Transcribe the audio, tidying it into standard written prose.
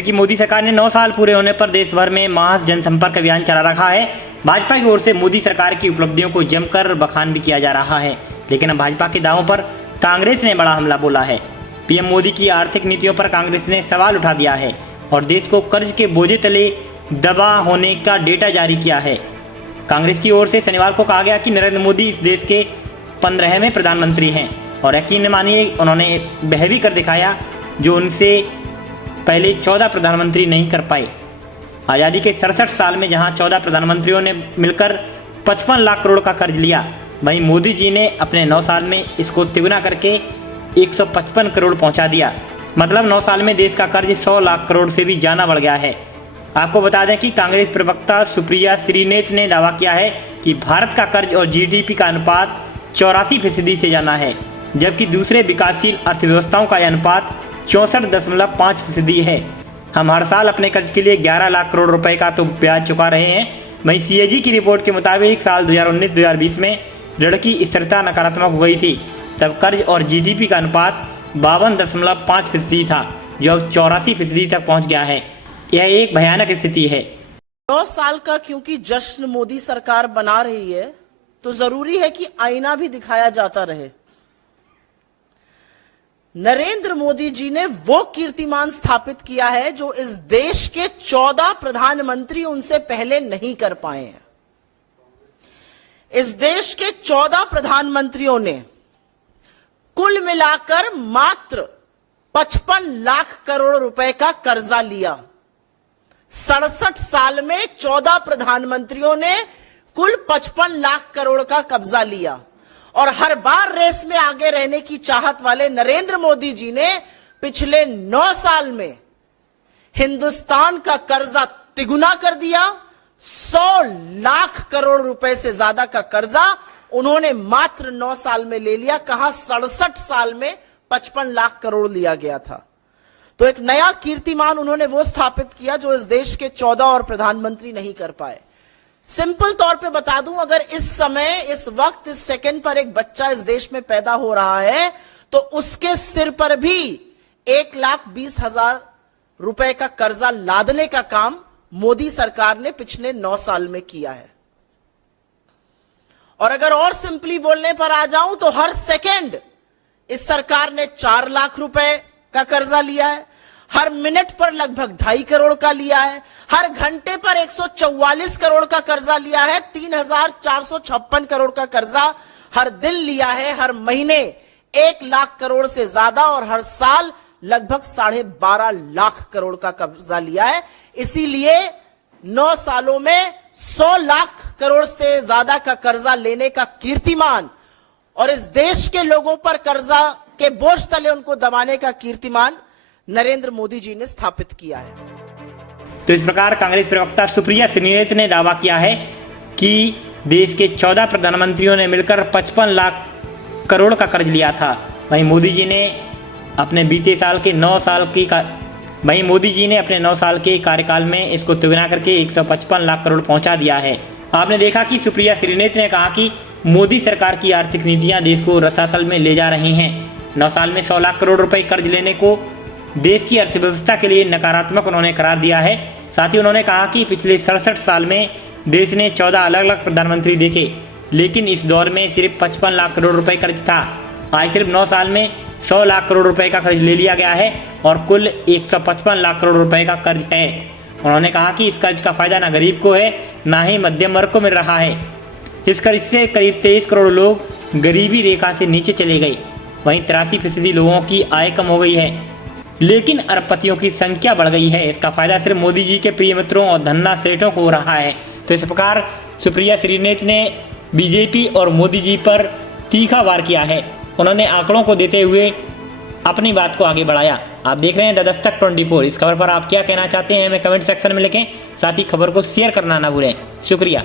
केंद्र की मोदी सरकार ने 9 साल पूरे होने पर देश भर में मास जनसंपर्क अभियान चला रखा है। भाजपा की ओर से मोदी सरकार की उपलब्धियों को जमकर बखान भी किया जा रहा है, लेकिन अब भाजपा के दावों पर कांग्रेस ने बड़ा हमला बोला है। पीएम मोदी की आर्थिक नीतियों पर कांग्रेस ने सवाल उठा दिया है और देश को कर्ज के बोझे तले दबा होने का डेटा जारी किया है। कांग्रेस की ओर से शनिवार को कहा गया कि नरेंद्र मोदी इस देश के 15वें प्रधानमंत्री हैं और यकीन मानिए उन्होंने वह भी कर दिखाया जो उनसे पहले 14 प्रधानमंत्री नहीं कर पाए। आज़ादी के 67 साल में जहां 14 प्रधानमंत्रियों ने मिलकर 55 लाख करोड़ का कर्ज लिया, वहीं मोदी जी ने अपने 9 साल में इसको तिगुना करके 155 करोड़ पहुंचा दिया। मतलब 9 साल में देश का कर्ज 100 लाख करोड़ से भी ज़्यादा बढ़ गया है। आपको बता दें कि कांग्रेस प्रवक्ता सुप्रिया श्रीनेत ने दावा किया है कि भारत का कर्ज और जीडीपी का अनुपात 84% से ज़्यादा है, जबकि दूसरे विकासशील अर्थव्यवस्थाओं का यह अनुपात 64.5% है। हम हर साल अपने कर्ज के लिए 11 लाख करोड़ रुपए का तो ब्याज चुका रहे हैं। वहीं सीएजी की रिपोर्ट के मुताबिक साल 2019-2020 में ऋण की स्थिरता नकारात्मक हो गई थी, तब कर्ज और जीडीपी का अनुपात 52.5% था, जो अब 84% तक पहुंच गया है। यह एक भयानक स्थिति है। 9 साल का क्योंकि जश्न मोदी सरकार बना रही है, तो जरूरी है कि आईना भी दिखाया जाता रहे। नरेंद्र मोदी जी ने वो कीर्तिमान स्थापित किया है जो इस देश के 14 प्रधानमंत्री उनसे पहले नहीं कर पाए हैं। इस देश के 14 प्रधानमंत्रियों ने कुल मिलाकर मात्र 55 लाख करोड़ रुपए का कर्जा लिया। 67 साल में 14 प्रधानमंत्रियों ने कुल 55 लाख करोड़ का कब्जा लिया और हर बार रेस में आगे रहने की चाहत वाले नरेंद्र मोदी जी ने पिछले 9 साल में हिंदुस्तान का कर्जा तिगुना कर दिया। 100 लाख करोड़ रुपए से ज्यादा का कर्जा उन्होंने मात्र 9 साल में ले लिया। कहां 67 साल में 55 लाख करोड़ लिया गया था। तो एक नया कीर्तिमान उन्होंने वो स्थापित किया जो इस देश के 14 और प्रधानमंत्री नहीं कर पाए। सिंपल तौर पे बता दूं, अगर इस समय, इस वक्त, इस सेकंड पर एक बच्चा इस देश में पैदा हो रहा है तो उसके सिर पर भी 1,20,000 रुपए का कर्जा लादने का काम मोदी सरकार ने पिछले 9 साल में किया है। और अगर और सिंपली बोलने पर आ जाऊं तो हर सेकंड इस सरकार ने 4 लाख रुपए का कर्जा लिया है, हर मिनट पर लगभग 2.5 करोड़ का लिया है, हर घंटे पर 144 करोड़ का कर्जा लिया है, 3,456 करोड़ का कर्जा हर दिन लिया है, हर महीने 1 लाख करोड़ से ज्यादा और हर साल लगभग 12.5 लाख करोड़ का कर्जा लिया है। इसीलिए 9 सालों में 100 लाख करोड़ से ज्यादा का कर्जा लेने का कीर्तिमान और इस देश के लोगों पर कर्जा के बोझ तले उनको दबाने का कीर्तिमान नरेंद्र मोदी जी ने स्थापित किया है। तो इस प्रकार कांग्रेस प्रवक्ता सुप्रिया श्रीनेत ने दावा किया है कि देश के 14 प्रधानमंत्रियों ने मिलकर 55 लाख करोड़ का कर्ज लिया था। वहीं मोदी जी ने अपने बीते साल के 9 साल की मोदी जी ने अपने 9 साल के कार्यकाल में इसको तिगुना करके 155 लाख करोड़ पहुंचा दिया है। आपने देखा कि सुप्रिया श्रीनेत ने कहा कि मोदी सरकार की आर्थिक नीतियां देश को रसातल में ले जा रही हैं। 9 साल में 100 लाख करोड़ रुपए कर्ज लेने को देश की अर्थव्यवस्था के लिए नकारात्मक उन्होंने करार दिया है। साथ ही उन्होंने कहा कि पिछले 67 साल में देश ने 14 अलग अलग प्रधानमंत्री देखे, लेकिन इस दौर में सिर्फ 55 लाख करोड़ रुपए कर्ज था। आज सिर्फ 9 साल में 100 लाख करोड़ रुपए का कर्ज ले लिया गया है और कुल 155 लाख करोड़ रुपए का कर्ज है। उन्होंने कहा कि इस कर्ज का फायदा न गरीब को है, ना ही मध्यम वर्ग को मिल रहा है। इस कर्ज से करीब 23 करोड़ लोग गरीबी रेखा से नीचे चले गए। वहीं 83% लोगों की आय कम हो गई है, लेकिन अरबपतियों की संख्या बढ़ गई है। इसका फायदा सिर्फ मोदी जी के प्रिय मित्रों और धन्ना सेठों को हो रहा है। तो इस प्रकार सुप्रिया श्रीनेत ने बीजेपी और मोदी जी पर तीखा वार किया है। उन्होंने आंकड़ों को देते हुए अपनी बात को आगे बढ़ाया। आप देख रहे हैं द दस्तक 24। इस खबर पर आप क्या कहना चाहते हैं हमें कमेंट सेक्शन में लिखें। साथ ही खबर को शेयर करना ना भूलें। शुक्रिया।